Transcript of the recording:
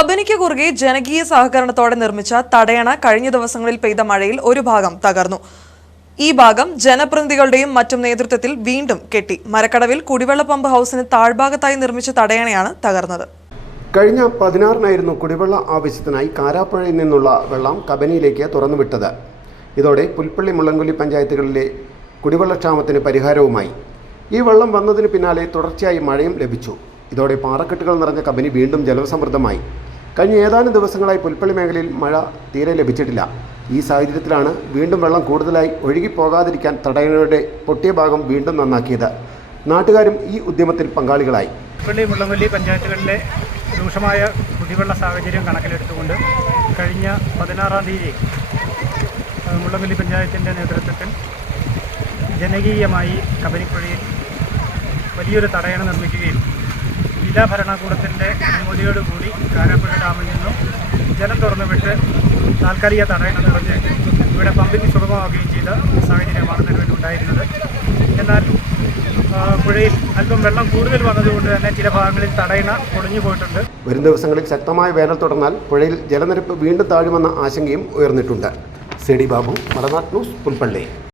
കബനിക്ക് കുറുകെ ജനകീയ സഹകരണത്തോടെ നിർമ്മിച്ച തടയണ കഴിഞ്ഞ ദിവസങ്ങളിൽ പെയ്ത മഴയിൽ ഒരു ഭാഗം തകർന്നു. ഈ ഭാഗം ജനപ്രതിനിധികളുടെയും മറ്റും നേതൃത്വത്തിൽ വീണ്ടും കെട്ടി. മരക്കടവിൽ കുടിവെള്ള പമ്പ് ഹൗസിന് താഴ്ഭാഗത്തായി നിർമ്മിച്ച തടയണയാണ് തകർന്നത്. കഴിഞ്ഞ പതിനാറിനായിരുന്നു കുടിവെള്ള ആവശ്യത്തിനായി കാരാപ്പുഴയിൽ നിന്നുള്ള വെള്ളം കബനിയിലേക്ക് തുറന്നുവിട്ടത്. ഇതോടെ പുൽപ്പള്ളി മുള്ളൻകുലി പഞ്ചായത്തുകളിലെ കുടിവെള്ളക്ഷാമത്തിന് പരിഹാരവുമായി. ഈ വെള്ളം വന്നതിന് പിന്നാലെ തുടർച്ചയായി മഴയും ലഭിച്ചു. ഇതോടെ പാറക്കെട്ടുകൾ നിറഞ്ഞ കബനി വീണ്ടും ജലസമൃദ്ധമായി. കഴിഞ്ഞ ഏതാനും ദിവസങ്ങളായി പുൽപ്പള്ളി മേഖലയിൽ മഴ തീരെ ലഭിച്ചിട്ടില്ല. ഈ സാഹചര്യത്തിലാണ് വീണ്ടും വെള്ളം കൂടുതലായി ഒഴുകിപ്പോകാതിരിക്കാൻ തടയണയുടെ പൊട്ടിയ ഭാഗം വീണ്ടും നന്നാക്കിയത്. നാട്ടുകാരും ഈ ഉദ്യമത്തിൽ പങ്കാളികളായി. പുൽപ്പള്ളി മുള്ളംകൊല്ലി പഞ്ചായത്തുകളിലെ രൂക്ഷമായ കുടിവെള്ള സാഹചര്യം കണക്കിലെടുത്തുകൊണ്ട് കഴിഞ്ഞ പതിനാറാം തീയതി മുള്ളംകൊല്ലി പഞ്ചായത്തിന്റെ നേതൃത്വത്തിൽ ജനകീയമായി കബനിപ്പുഴയിൽ വലിയൊരു തടയണ നിർമ്മിക്കുകയും ജില്ലാ ഭരണകൂടത്തിന്റെ അനുമതിയോടുകൂടി കാരാപ്പുഴ ഡാമിൽ നിന്നും ജലം തുറന്നുവിട്ട് താൽക്കാലിക തടയണം നിറഞ്ഞ് ഇവിടെ പമ്പിങ് സുഗമമാവുകയും ചെയ്ത സാഹചര്യമാണ് നിലവിലുണ്ടായിരുന്നത് എന്നാൽ ആ, പുഴയിൽ അല്പം വെള്ളം കൂടുതൽ വന്നതുകൊണ്ട് തന്നെ ചില ഭാഗങ്ങളിൽ തടയണ പൊളിഞ്ഞു പോയിട്ടുണ്ട്. വരും ദിവസങ്ങളിൽ ശക്തമായ വേനൽ തുടർന്നാൽ പുഴയിൽ ജലനിരപ്പ് വീണ്ടും താഴുമെന്ന ആശങ്കയും ഉയർന്നിട്ടുണ്ട്. C D Babu Malanad news Pulpally.